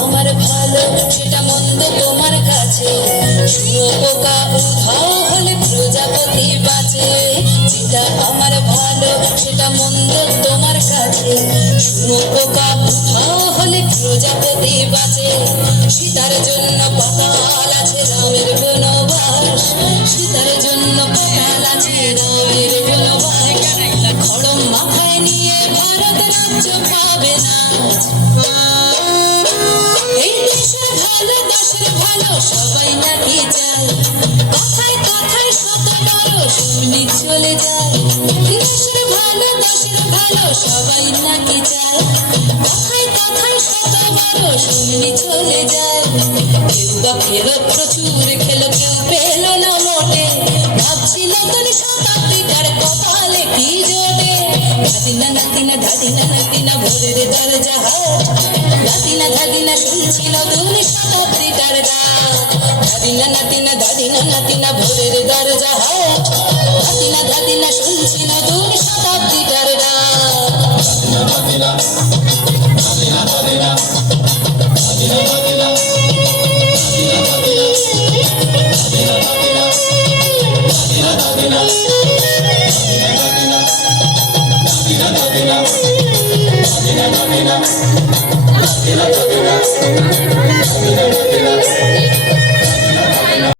আমার ভালো সেটা মন্দ তোমার কাছে, শুয়োপোকা উধাও হলে প্রজাপতি বাঁচে। যেটা আমার ভালো সেটা মন্দ তোমার কাছে, শুয়োপোকা উধাও হলে প্রজাপতি বাঁচে। সীতার জন্য পাতাল আছে রামের বনবাস, সীতার জন্য পাতাল আছে রামের বনবাস। খড়ম মাথায় নিয়ে ভারত রাজ্য পাবে না। এই দেশের ভালো দেশের ভালো সবাই নাকি চায়, কথায় কথায় শত বড় শুনি চলে যায়। দেশের ভালো দেশের ভালো সবাই নাকি চায়, কথায় কথায় শত বড় শুনি চলে যায়। কেউ বা খেলো প্রচুর খেলো, কেউ পেল না মোটে, ভাবছিল নতুন শতাব্দীটার কপালে কি জোটে। ধাদিনা নাতিনা ধাদিনা নাতিনা ভোরের দরজা হাট, ধাদিনা ধাদিনা শুনছি নতুন শতাব্দীটার ডাক। ধাদিনা নাতিনা ধাদিনা নাতিনা ভোরের দরজা হাট, ধাদিনা ধাদিনা শুনছি নতুন শতাব্দীটার ডাক। ধাদিনা ধাদিনা ধাদিনা ধাদিনা ধাদিনা ধাদিনা ধাদিনা ধাদিনা ধাদিনা ধাদিনা ধাদিনা ধাদিনা ধাদিনা ধাদিনা ধাদিনা ধাদিনা ধাদিনা